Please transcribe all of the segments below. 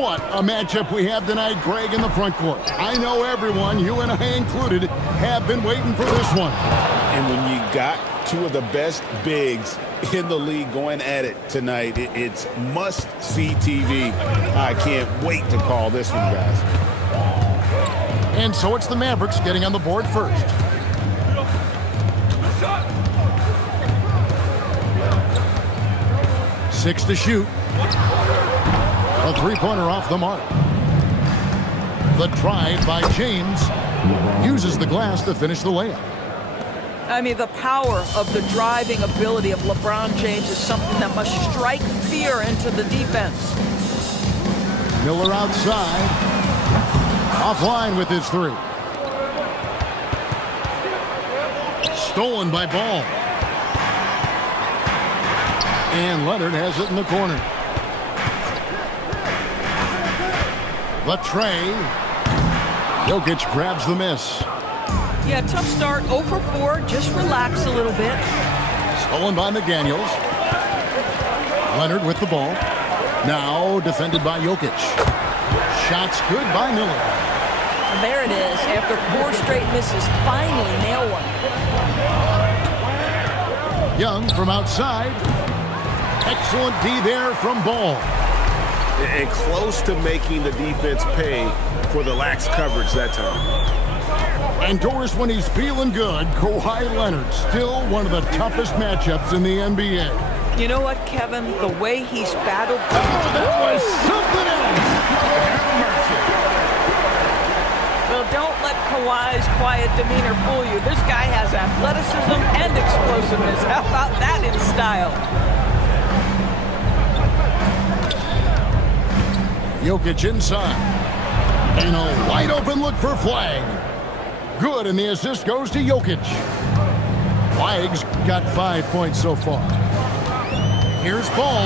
What a matchup we have tonight, Greg, in the front court. I know everyone, you and I included, have been waiting for this one. And when you got two of the best bigs in the league going at it tonight, it's must-see TV. I can't wait to call this one, guys. And so it's the Mavericks getting on the board first. Six to shoot. A three-pointer off the mark. The drive by James uses the glass to finish the layup. I mean, the power of the driving ability of LeBron James is something that must strike fear into the defense. Miller outside. Offline with his three. Stolen by Ball. And Leonard has it in the corner. The tray. Jokic grabs the miss. Yeah, tough start. 0 for 4. Just relax a little bit. Stolen by McDaniels. Leonard with the ball. Now defended by Jokic. Shots good by Miller. And there it is. After 4 straight misses, finally nail one. Young from outside. Excellent D there from Ball. And close to making the defense pay for the lax coverage that time. And Doris, when he's feeling good, Kawhi Leonard, still one of the toughest matchups in the NBA. You know what, Kevin? The way he's battled. Oh, that was something else. Well, don't let Kawhi's quiet demeanor fool you. This guy has athleticism and explosiveness. How about that in style? Jokic inside. And a wide open look for Flagg. Good, and the assist goes to Jokic. Flagg's got 5 points so far. Here's Ball.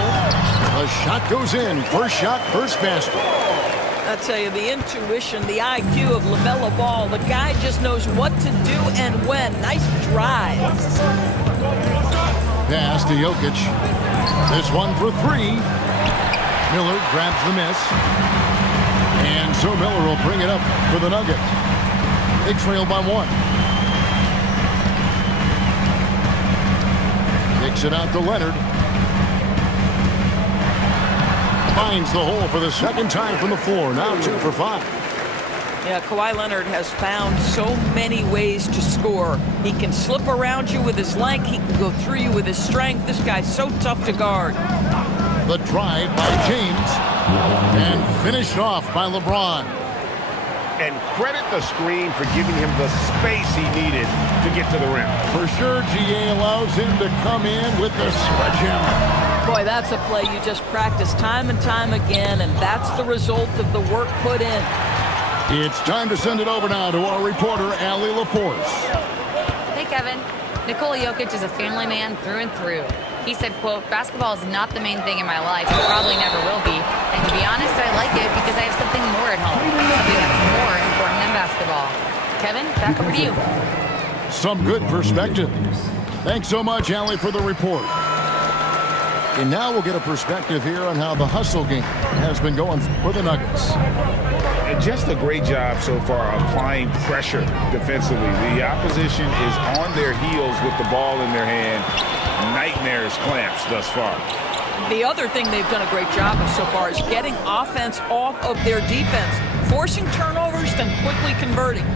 The shot goes in. First shot, first basket. I tell you, the intuition, the IQ of LaMelo Ball, the guy just knows what to do and when. Nice drive. Pass to Jokic. This one for three. Miller grabs the miss. And so Miller will bring it up for the Nuggets. They trail by 1. Kicks it out to Leonard. Finds the hole for the second time from the floor. Now 2 for 5. Yeah, Kawhi Leonard has found so many ways to score. He can slip around you with his length. He can go through you with his strength. This guy's so tough to guard. The drive by James. And finished off by LeBron. And credit the screen for giving him the space he needed to get to the rim. For sure, GA allows him to come in with the sledgehammer. Boy, that's a play you just practice time and time again, and that's the result of the work put in. It's time to send it over now to our reporter, Allie LaForce. Hey, Kevin. Nikola Jokic is a family man through and through. He said, quote, "Basketball is not the main thing in my life. It probably never will be. And to be honest, I like it because I have something more at home. Something that's more important than basketball." Kevin, back over to you. Some good perspective. Thanks so much, Allie, for the report. And now we'll get a perspective here on how the hustle game has been going for the Nuggets. And just a great job so far applying pressure defensively. The opposition is on their heels with the ball in their hand. Nightmares clamps thus far. The other thing they've done a great job of so far is getting offense off of their defense, forcing turnovers, then quickly converting.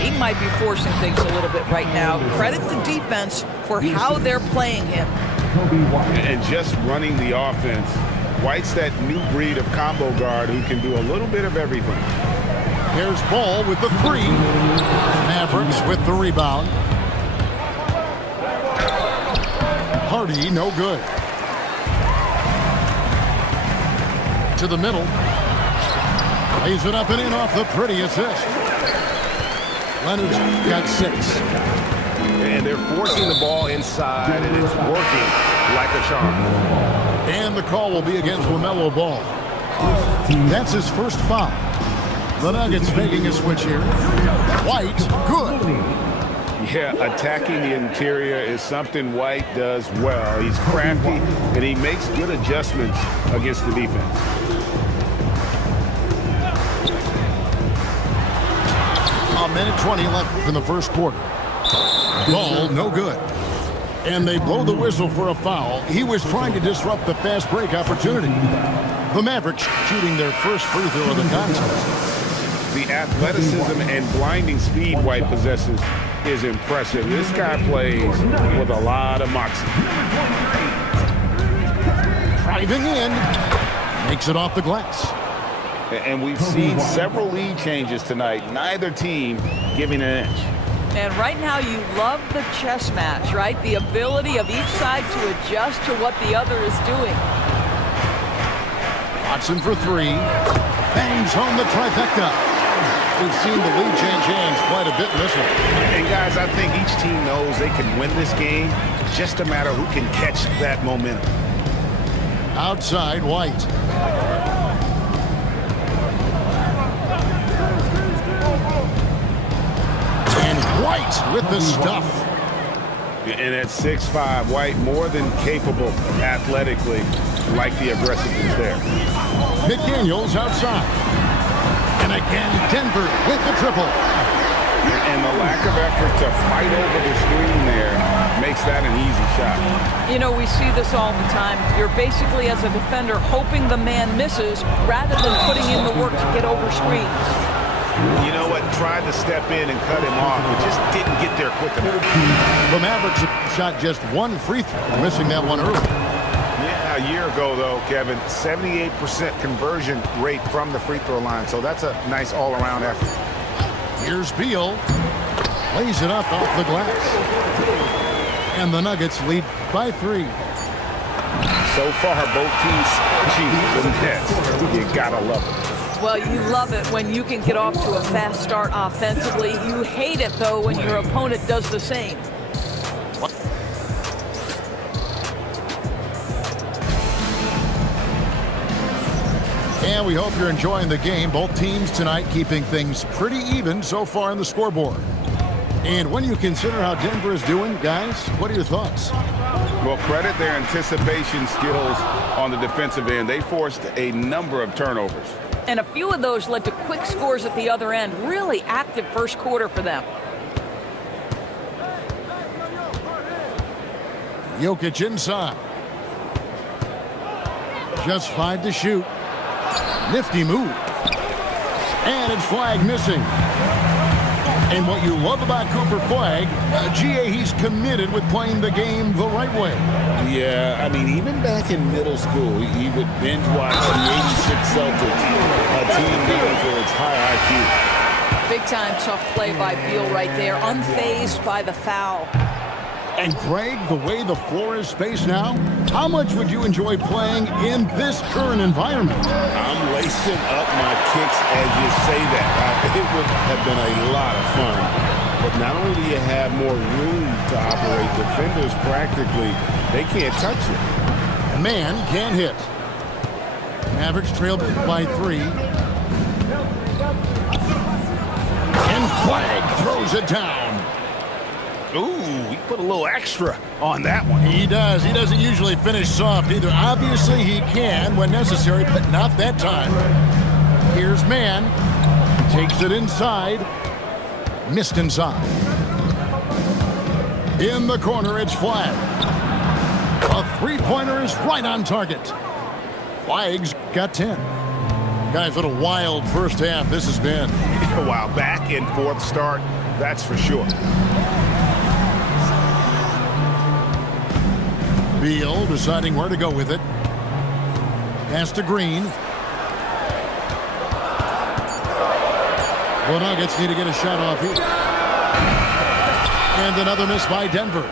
He might be forcing things a little bit right now. Credit the defense for how they're playing him. And just running the offense. White's that new breed of combo guard who can do a little bit of everything. Here's Ball with the three. Mavericks with the rebound. Hardy, no good. To the middle. Lays it up and in off the pretty assist. Leonard's got 6. And they're forcing the ball inside, and it's working like a charm. And the call will be against LaMelo Ball. That's his first foul. The Nuggets making a switch here. White, good. Yeah, attacking the interior is something White does well. He's crafty, and he makes good adjustments against the defense. minute 20 left in the first quarter. Ball no good. And they blow the whistle for a foul. He was trying to disrupt the fast break opportunity. The Mavericks shooting their first free throw of the contest. The athleticism and blinding speed White possesses is impressive. This guy plays with a lot of moxie. Driving in, makes it off the glass. And we've seen several lead changes tonight. Neither team giving an inch. And right now you love the chess match, right? The ability of each side to adjust to what the other is doing. Watson for three. Bangs home the trifecta. We've seen the lead change hands quite a bit in this one. And guys, I think each team knows they can win this game. Just a matter who can catch that momentum. Outside, White. And White with the stuff. And at 6'5", White more than capable athletically, like the aggressiveness there. McDaniels outside. And again, Denver with the triple. And the lack of effort to fight over the screen there makes that an easy shot. You know, we see this all the time. You're basically, as a defender, hoping the man misses rather than putting in the work to get over screens. You know what? Tried to step in and cut him off, but just didn't get there quick enough. The Mavericks shot just one free throw, missing that one early. Yeah, a year ago, though, Kevin, 78% conversion rate from the free throw line. So that's a nice all-around effort. Here's Beal. Lays it up off the glass. And the Nuggets lead by 3. So far, both teams scorching the nets. You gotta love it. Well, you love it when you can get off to a fast start offensively. You hate it, though, when your opponent does the same. And we hope you're enjoying the game. Both teams tonight keeping things pretty even so far on the scoreboard. And when you consider how Denver is doing, guys, what are your thoughts? Well, credit their anticipation skills on the defensive end. They forced a number of turnovers. And a few of those led to quick scores at the other end. Really active first quarter for them. Jokic inside. Just 5 to shoot. Nifty move. And it's Flagg missing. And what you love about Cooper Flagg, GA, he's committed with playing the game the right way. Yeah, I mean, even back in middle school, he would binge watch the '86 Celtics, a team known for its high IQ. Big time tough play by Beal right there, unfazed by the foul. And Greg, the way the floor is spaced now, how much would you enjoy playing in this current environment? I'm lacing up my kicks as you say that. It would have been a lot of fun. But not only do you have more room to operate, defenders practically, they can't touch it. Man can't hit. Mavericks trail by 3. And Flagg throws it down. Ooh, he put a little extra on that one. He does. He doesn't usually finish soft either. Obviously, he can when necessary, but not that time. Here's Man. Takes it inside. Missed inside. In the corner, it's Flagg. A three-pointer is right on target. Flagg's got 10. Guys, what a wild first half this has been. Wow, back and forth start, that's for sure. Beal deciding where to go with it. Pass to Green. The Nuggets need to get a shot off here. And another miss by Denver.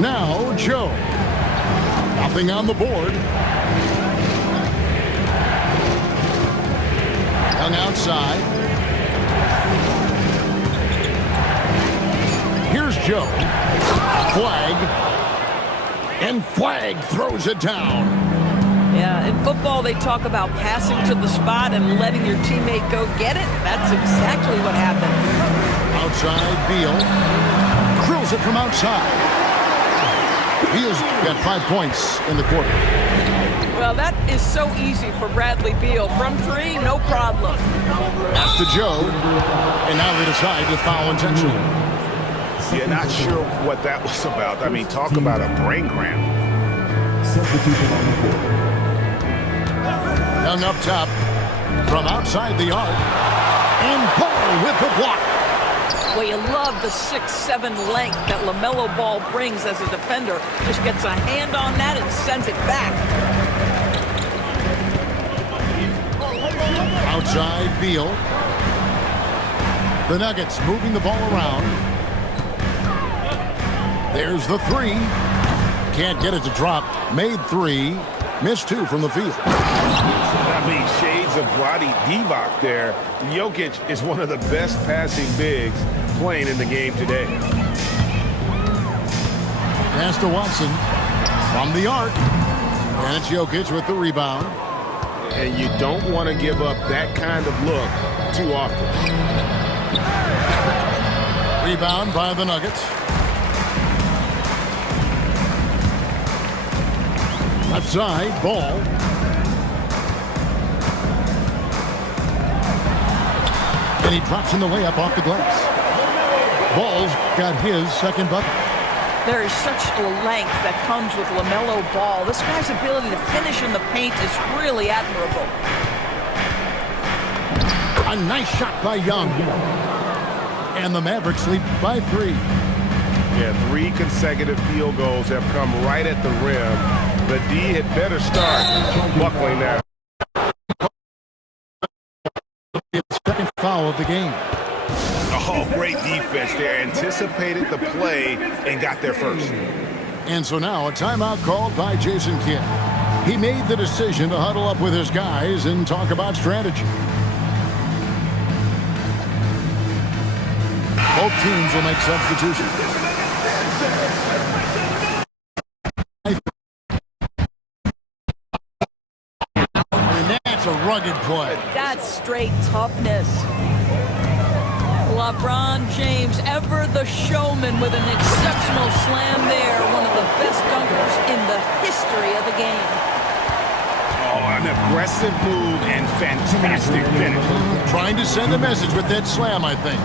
Now Joe. Nothing on the board. Young outside. Here's Joe. Flagg. And Flagg throws it down. Yeah, in football they talk about passing to the spot and letting your teammate go get it. That's exactly what happened. Outside, Beal. Drills it from outside. Beal's got 5 points in the quarter. Well, that is so easy for Bradley Beal. From 3, no problem. Pass to Joe, and now they decide to foul intentionally. Yeah, not sure what that was about. I mean, talk about a brain cramp. Young up top from outside the arc, and Ball with the block. Well, you love the 6'7" length that LaMelo Ball brings as a defender. Just gets a hand on that and sends it back. Outside Beal. The Nuggets moving the ball around. There's the 3. Can't get it to drop. Made 3. Missed 2 from the field. I mean, shades of Vlade Divac there. Jokic is one of the best passing bigs playing in the game today. Pass to Watson from the arc. And it's Jokic with the rebound. And you don't want to give up that kind of look too often. Rebound by the Nuggets. Left side, Ball. And he drops in the layup off the glass. Ball's got his second bucket. There is such a length that comes with LaMelo Ball. This guy's ability to finish in the paint is really admirable. A nice shot by Young. And the Mavericks lead by 3. Yeah, 3 consecutive field goals have come right at the rim. The D had better start buckling now. Second foul of the game. Oh, great defense there. Anticipated the play and got there first. And so now a timeout called by Jason Kidd. He made the decision to huddle up with his guys and talk about strategy. Both teams will make substitutions. And that's a rugged play. That's straight toughness. LeBron James, ever the showman, with an exceptional slam there. One of the best dunkers in the history of the game. Oh, an aggressive move and fantastic finish. Trying to send a message with that slam, I think.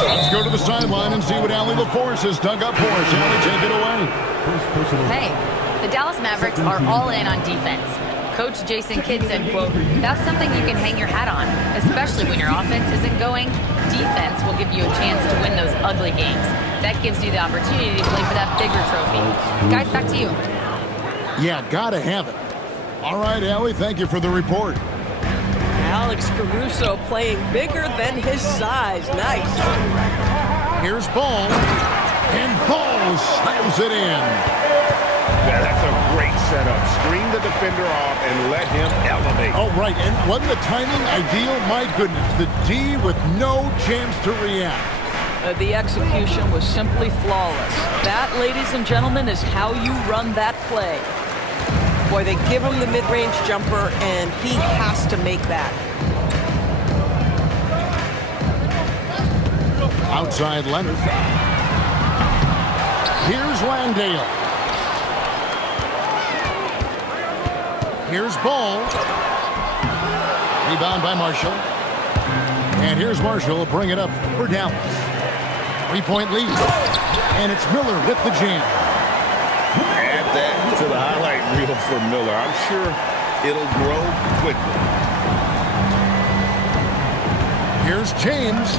Let's go to the sideline and see what Allie LaForce has dug up for us. Allie, take it away. Hey, the Dallas Mavericks are all in on defense. Coach Jason Kidd said, quote, "That's something you can hang your hat on, especially when your offense isn't going. Defense will give you a chance to win those ugly games. That gives you the opportunity to play for that bigger trophy." Guys, back to you. Yeah, gotta have it. All right, Allie, thank you for the report. Alex Caruso playing bigger than his size. Nice. Here's Ball, and Ball slams it in. Yeah, that's a great setup. Screen the defender off and let him elevate. Oh, right, and wasn't the timing ideal? My goodness, the D with no chance to react. The execution was simply flawless. That, ladies and gentlemen, is how you run that play. Boy, they give him the mid-range jumper, and he has to make that. Outside Leonard. Here's Landale. Here's Ball. Rebound by Marshall. And here's Marshall, bring it up for Dallas. 3-point lead. And it's Miller with the jam. Add that to the highlight reel for Miller. I'm sure it'll grow quickly. Here's James.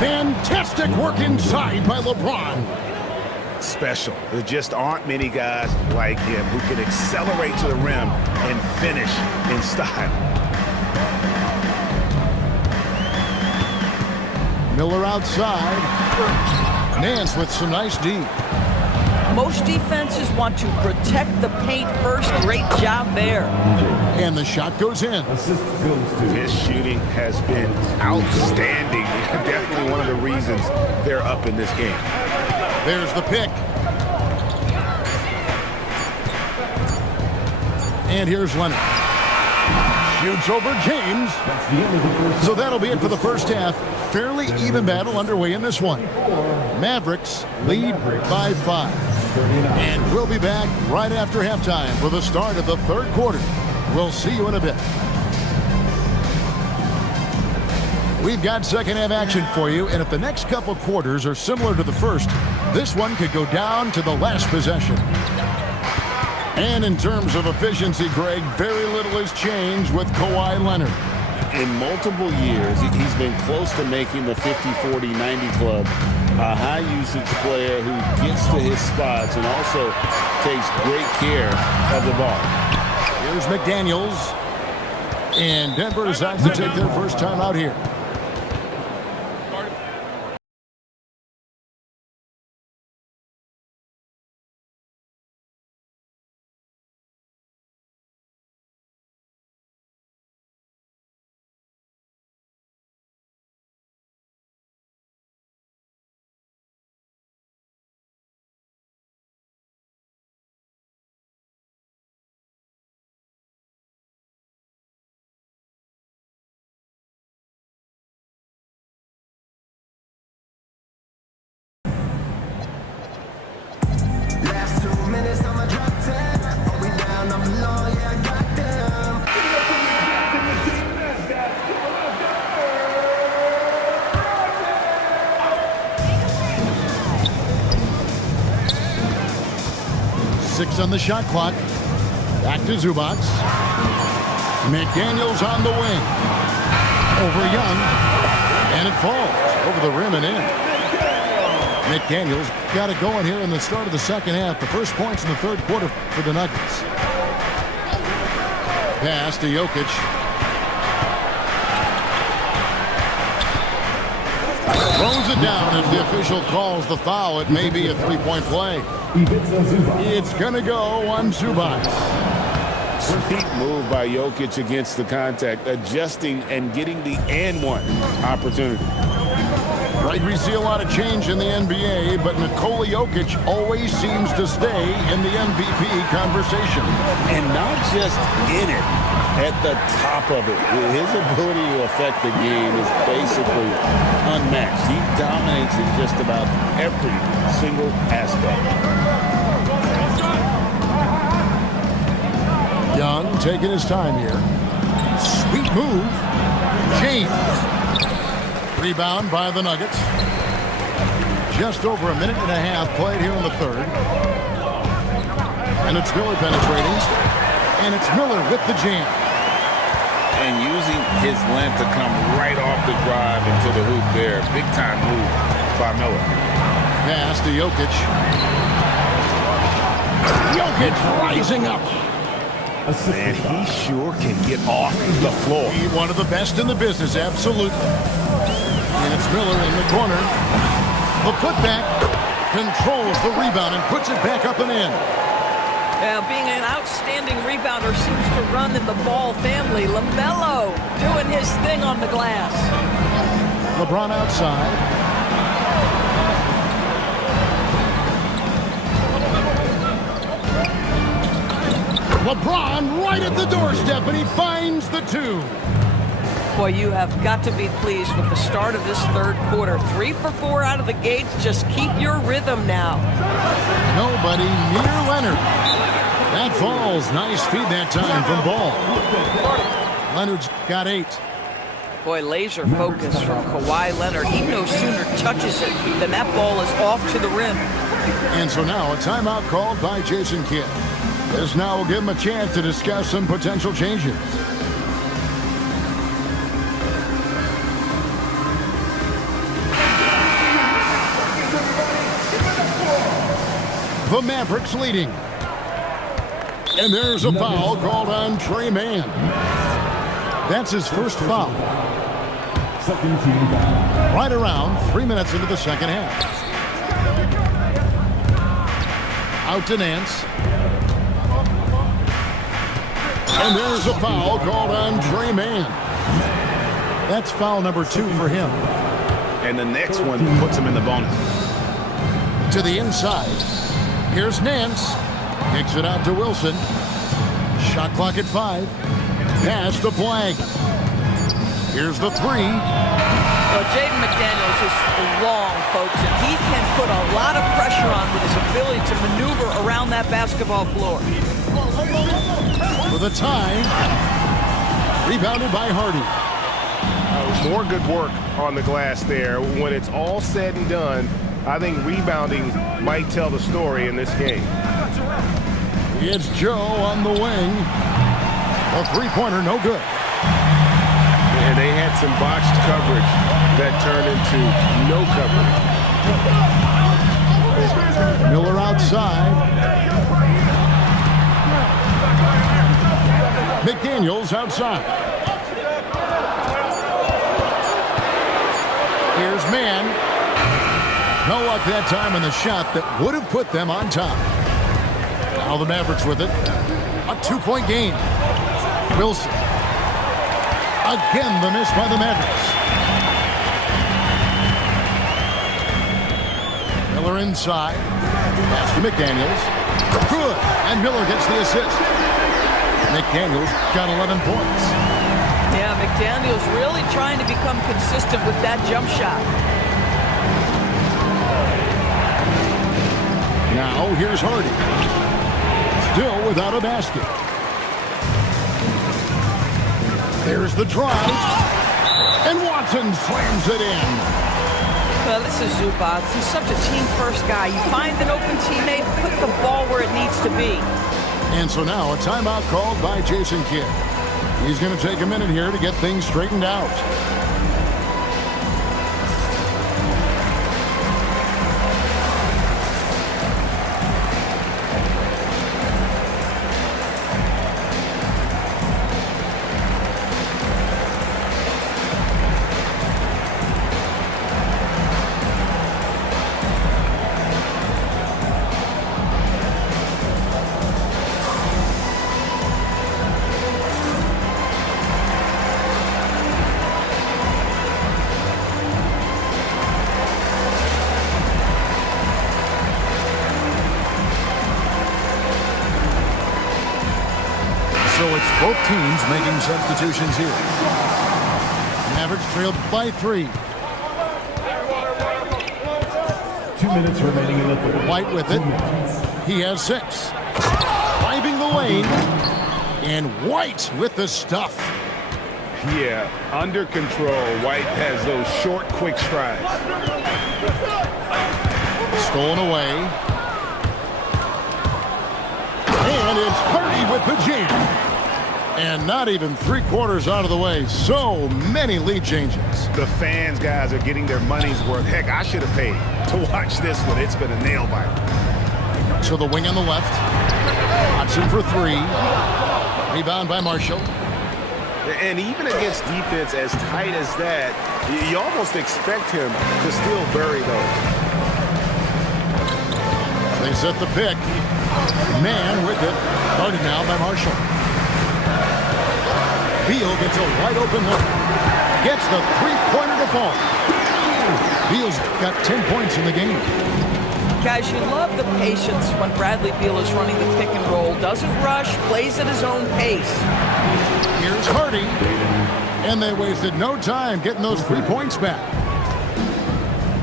Fantastic work inside by LeBron. Special. There just aren't many guys like him who can accelerate to the rim and finish in style. Miller outside. Nance with some nice D. Most defenses want to protect the paint first. Great job there. And the shot goes in. His shooting has been outstanding. Definitely one of the reasons they're up in this game. There's the pick. And here's Leonard. Shoots over James. So that'll be it for the first half. Fairly even battle underway in this one. Mavericks lead by 5. And we'll be back right after halftime for the start of the third quarter. We'll see you in a bit. We've got second half action for you, and if the next couple quarters are similar to the first, this one could go down to the last possession. And in terms of efficiency, Greg, very little has changed with Kawhi Leonard. In multiple years, he's been close to making the 50-40-90 club. A high-usage player who gets to his spots and also takes great care of the ball. Here's McDaniels. And Denver decides to take their first time out here. Last 2 minutes on the drop 10. Are we down on the law? Yeah, I got them. Six on the shot clock. Back to Zubac. McDaniels on the wing. Over Young. And it falls over the rim and in. McDaniels got it going here in the start of the second half. The first points in the third quarter for the Nuggets. Pass to Jokic. Throws it down. If the official calls the foul, it may be a three-point play. It's going to go on Zubac. Sweet move by Jokic against the contact, adjusting and getting the and one opportunity. Right, we see a lot of change in the NBA, but Nikola Jokic always seems to stay in the MVP conversation. And not just in it, at the top of it. His ability to affect the game is basically unmatched. He dominates in just about every single aspect. Young taking his time here. Sweet move. James. Rebound by the Nuggets. Just over a minute and a half played here in the third. And it's Miller penetrating. And it's Miller with the jam. And using his length to come right off the drive into the hoop there. Big time move by Miller. Pass to Jokic. Jokic rising up. Man, he sure can get off the floor. He's one of the best in the business, absolutely. And it's Miller in the corner. The putback controls the rebound and puts it back up and in. Yeah, being an outstanding rebounder seems to run in the Ball family. LaMelo doing his thing on the glass. LeBron outside. LeBron right at the doorstep, and he finds the two. Boy, you have got to be pleased with the start of this third quarter. 3 for 4 out of the gates. Just keep your rhythm now. Nobody near Leonard. That falls. Nice feed that time from Ball. Leonard's got 8. Boy, laser focus from Kawhi Leonard. He no sooner touches it than that ball is off to the rim. And so now a timeout called by Jason Kidd. This now will give him a chance to discuss some potential changes. The Mavericks leading. And there's a foul called on Trey Mann. That's his first foul. Second team foul. Right around 3 minutes into the second half. Out to Nance. And there's a foul called on Trey Mann. That's foul number 2 for him. And the next one puts him in the bonus. To the inside. Here's Nance. Kicks it out to Wilson. Shot clock at 5. Pass to Flagg. Here's the 3. Well, Jaden McDaniels is long, folks, and he can put a lot of pressure on with his ability to maneuver that basketball floor. For the tie. Rebounded by Hardy. More good work on the glass there. When it's all said and done, I think rebounding might tell the story in this game. It's Joe on the wing. A three-pointer, no good. And they had some botched coverage that turned into no coverage. Miller outside. McDaniels outside. Here's Mann. No luck that time on the shot that would have put them on top. Now the Mavericks with it. A two-point game. Wilson. Again the miss by the Mavericks. Miller inside. Pass to McDaniels. Good. And Miller gets the assist. McDaniels got 11 points. Yeah, McDaniels really trying to become consistent with that jump shot. Now here's Hardy. Still without a basket. There's the drive. And Watson slams it in. Well, this is Zubac. He's such a team-first guy. You find an open teammate, put the ball where it needs to be. And so now a timeout called by Jason Kidd. He's going to take a minute here to get things straightened out. So it's both teams making substitutions here. Mavericks trailed by 3. 2 minutes remaining in the third. White with it. He has 6. Driving the lane. And White with the stuff. Yeah, under control. White has those short, quick strides. Stolen away. And it's Hardy with the jam. And not even 3/4 out of the way. So many lead changes. The fans, guys, are getting their money's worth. Heck, I should have paid to watch this one. It's been a nail-biter. To the wing on the left. Watson for 3. Rebound by Marshall. And even against defense as tight as that, you almost expect him to still bury those. They set the pick. Man with it. Guarded now by Marshall. Beal gets a wide open look. Gets the three-pointer to fall. Beal's got 10 points in the game. Guys, you love the patience when Bradley Beal is running the pick and roll. Doesn't rush, plays at his own pace. Here's Hardy. And they wasted no time getting those 3 points back.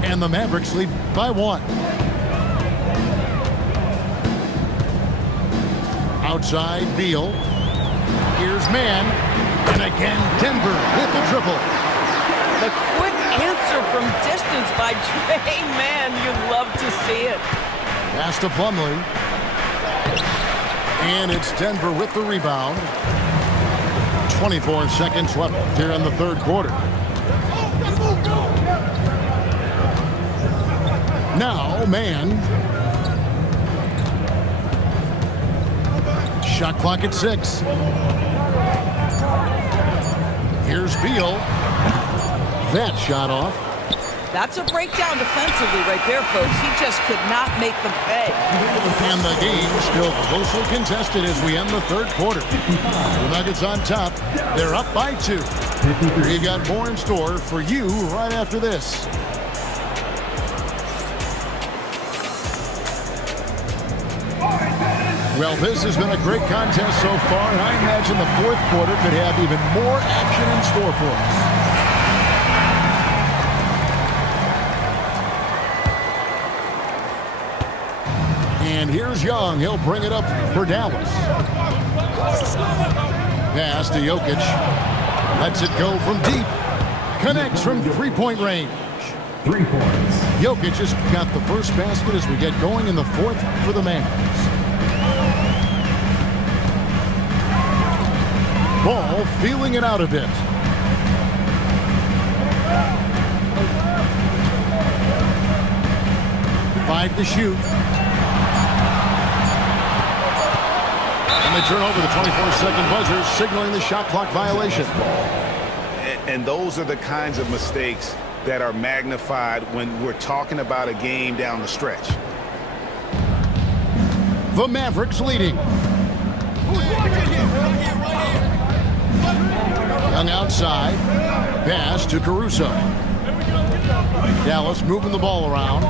And the Mavericks lead by 1. Outside, Beal. Here's Mann. And again, Denver with the triple. The quick answer from distance by Trey. Man, you love to see it. Pass to Plumlee. And it's Denver with the rebound. 24 seconds left here in the third quarter. Now, Mann. Shot clock at 6. Here's Beal. That shot off. That's a breakdown defensively right there, folks. He just could not make them pay. And the game still closely contested as we end the third quarter. The Nuggets on top. They're up by 2. We got more in store for you right after this. Well, this has been a great contest so far, and I imagine the fourth quarter could have even more action in store for us. And And here's Young. He'll bring it up for Dallas. Pass to Jokic. Lets it go from deep. Connects from three-point range. 3 points. Jokic has got the first basket as we get going in the fourth for the Mavs. Ball feeling it out a bit. Five to shoot. And they turn over the 24-second buzzer, signaling the shot clock violation. And those are the kinds of mistakes that are magnified when we're talking about a game down the stretch. The Mavericks leading. Young outside. Pass to Caruso. Dallas moving the ball around.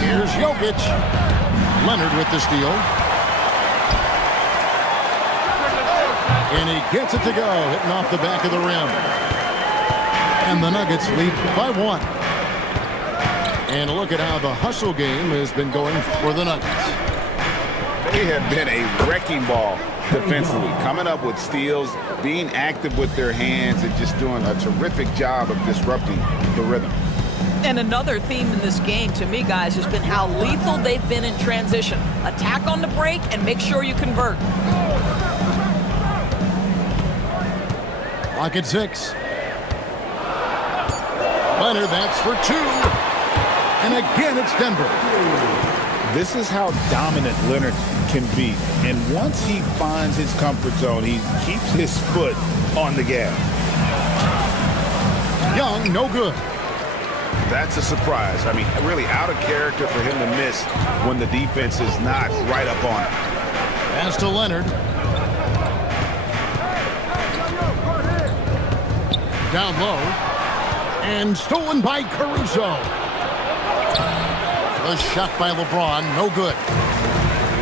Here's Jokic. Leonard with the steal. And he gets it to go, hitting off the back of the rim. And the Nuggets lead by 1. And look at how the hustle game has been going for the Nuggets. They have been a wrecking ball defensively, coming up with steals, being active with their hands, and just doing a terrific job of disrupting the rhythm. And another theme in this game, to me, guys, has been how lethal they've been in transition. Attack on the break and make sure you convert. Clock at 6. Leonard, that's for 2. And again, it's Denver. This is how dominant Leonard can be. And once he finds his comfort zone, he keeps his foot on the gas. Young, no good. That's a surprise. I mean, really out of character for him to miss when the defense is not right up on him. Pass to Leonard. Down low. And stolen by Caruso. A shot by LeBron, no good.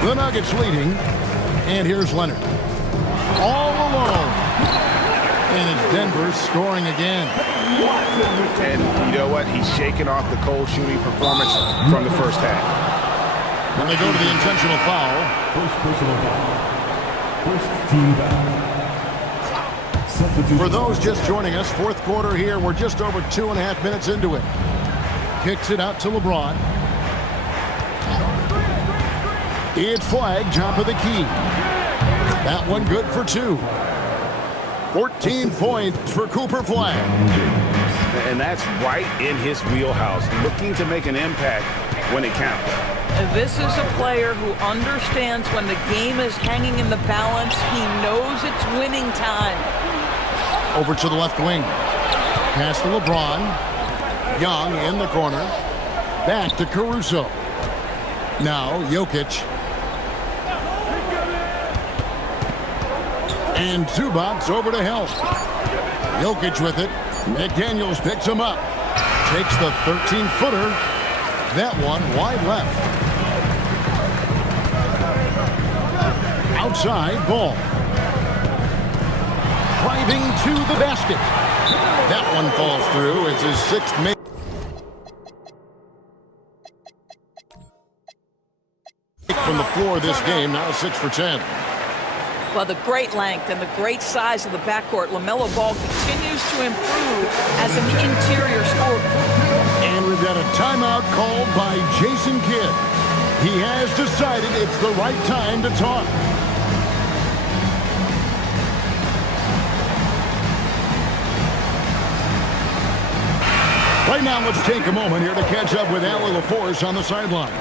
The Nuggets leading. And here's Leonard. All alone. And it's Denver scoring again. And you know what? He's shaking off the cold shooting performance from the first half. And they go to the intentional foul. First personal foul. First team foul. Substitute. For those just joining us, fourth quarter here. We're just over 2.5 minutes into it. Kicks it out to LeBron. It's Flagg, top of the key. That one good for 2. 14 points for Cooper Flagg. And that's right in his wheelhouse, looking to make an impact when it counts. This is a player who understands when the game is hanging in the balance. He knows it's winning time. Over to the left wing. Pass to LeBron. Young in the corner. Back to Caruso. Now Jokic. And Zubac's over to help. Jokic with it. McDaniels picks him up. Takes the 13-footer. That one wide left. Outside ball. Driving to the basket. That one falls through. It's his 6th make. From the floor this game, now 6 for 10. Well, the great length and the great size of the backcourt, LaMelo Ball continues to improve as an interior scorer. And we've got a timeout called by Jason Kidd. He has decided it's the right time to talk. Right now, let's take a moment here to catch up with Allie LaForce on the sidelines.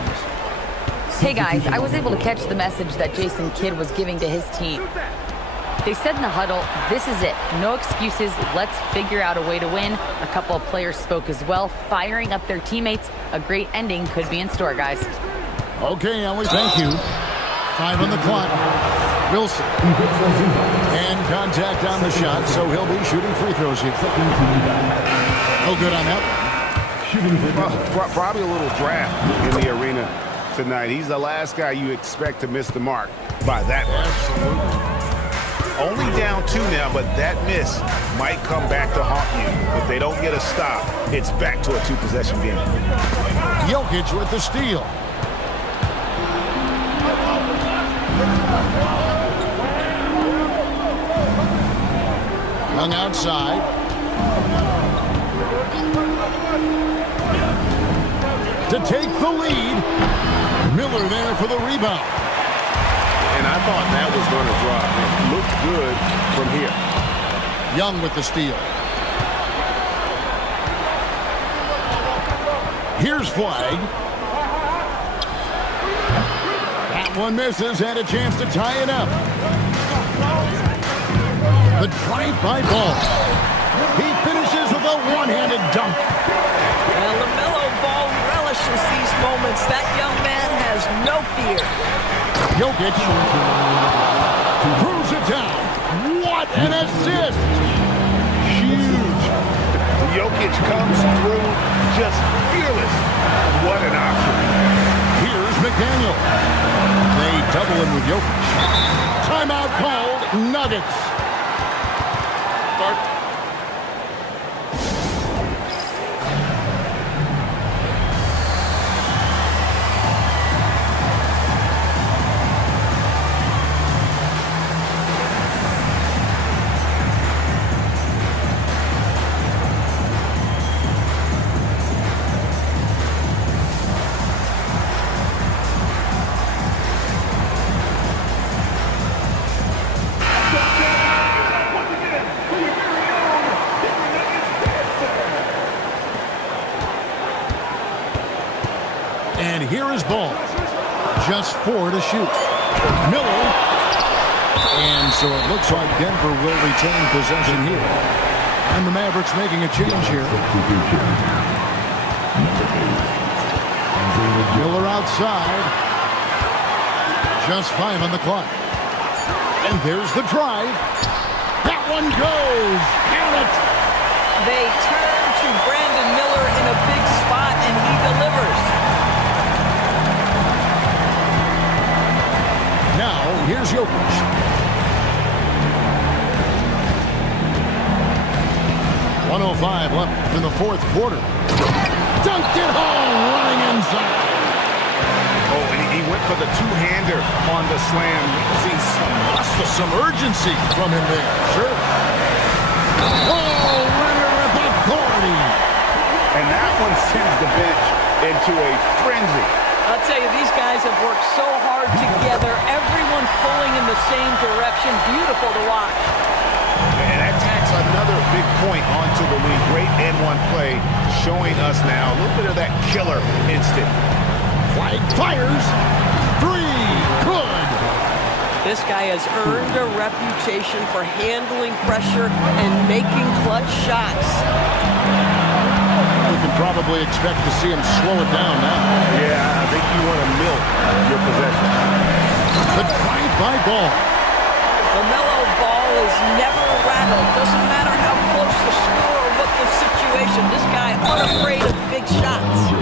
Hey guys, I was able to catch the message that Jason Kidd was giving to his team. They said in the huddle, this is it. No excuses. Let's figure out a way to win. A couple of players spoke as well, firing up their teammates. A great ending could be in store, guys. Okay, Allie, thank you. 5 on the clock. Wilson. And contact on the shot, so he'll be shooting free throws here. No good on that. Well, probably a little draft in the arena tonight. He's the last guy you expect to miss the mark by that much. Only down 2 now, but that miss might come back to haunt you. If they don't get a stop, it's back to a 2-possession game. Jokic with the steal. Young outside. To take the lead. Miller there for the rebound. And I thought that was going to drop. It looked good from here. Young with the steal. Here's Flagg. That one misses, and a chance to tie it up. The drive-by ball. He finishes with a one-handed dunk. Well, LaMelo Ball relishes these moments. That young man has no fear. Jokic throws it down. What an assist! Huge. Jokic comes through just fearless. What an option. Here's McDaniel. They double him with Jokic. Timeout called. Nuggets. And here is Ball. Just 4 to shoot. Miller. And so it looks like Denver will retain possession here. And the Mavericks making a change here. Miller outside. Just 5 on the clock. And there's the drive. That one goes. Count it. They turn to Brandon Miller in a big spot, and he delivers. Now, here's Jokic. .105 left in the fourth quarter. Dunked it home, running inside. Oh, and he went for the two-hander on the slam. See Some urgency from him there. Sure. Oh, winner with authority. And that one sends the bench into a frenzy. I'll tell you, these guys have worked so hard together. Everyone pulling in the same direction. Beautiful to watch. And that tacks another big point onto the lead. Great N1 play, showing us now a little bit of that killer instinct. Flagg fires. 3. Good. This guy has earned a reputation for handling pressure and making clutch shots. You can probably expect to see him slow it down now. Yeah, I think you want to milk your possession. The drive-by ball. LaMelo Ball is never rattled. Doesn't matter how close the score or what the situation. This guy unafraid of big shots.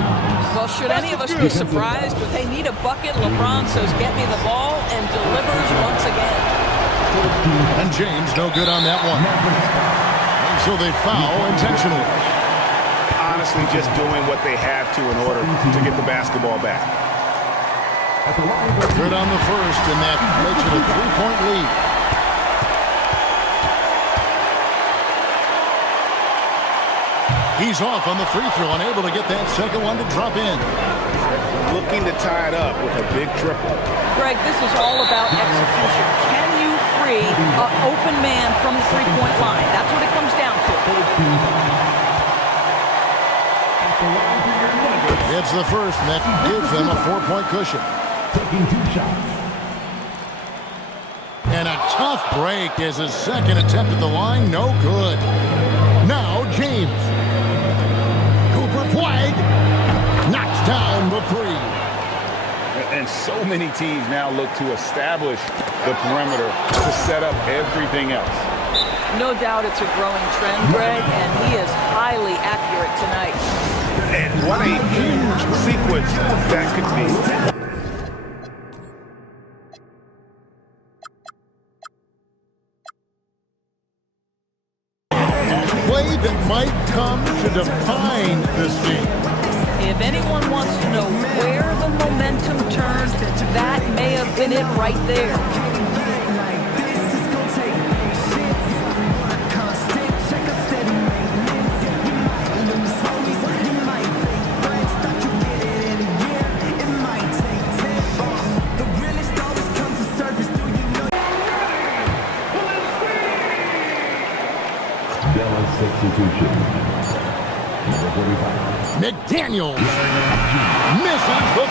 Well, should any of us be surprised if they need a bucket? LeBron says, "Get me the ball," and delivers once again. And James no good on that one. And so they foul intentionally. Honestly, just doing what they have to in order to get the basketball back. Good on the first, and that makes it a 3-point lead. He's off on the free throw, unable to get that second one to drop in. Looking to tie it up with a big triple. Greg, this is all about execution. Can you free an open man from the three-point line? That's what it comes down to. It's the first, and that gives them a 4-point cushion. Taking 2 shots. And a tough break as his second attempt at the line, no good. Now James. Cooper Flagg knocks down the 3. And so many teams now look to establish the perimeter to set up everything else. No doubt it's a growing trend, Greg, and he is highly accurate tonight. And what a huge sequence that could be. Play that might come to define this game. If anyone wants to know where the momentum turned, that may have been it right there. Dallas substitution. Number 45. McDaniels misses the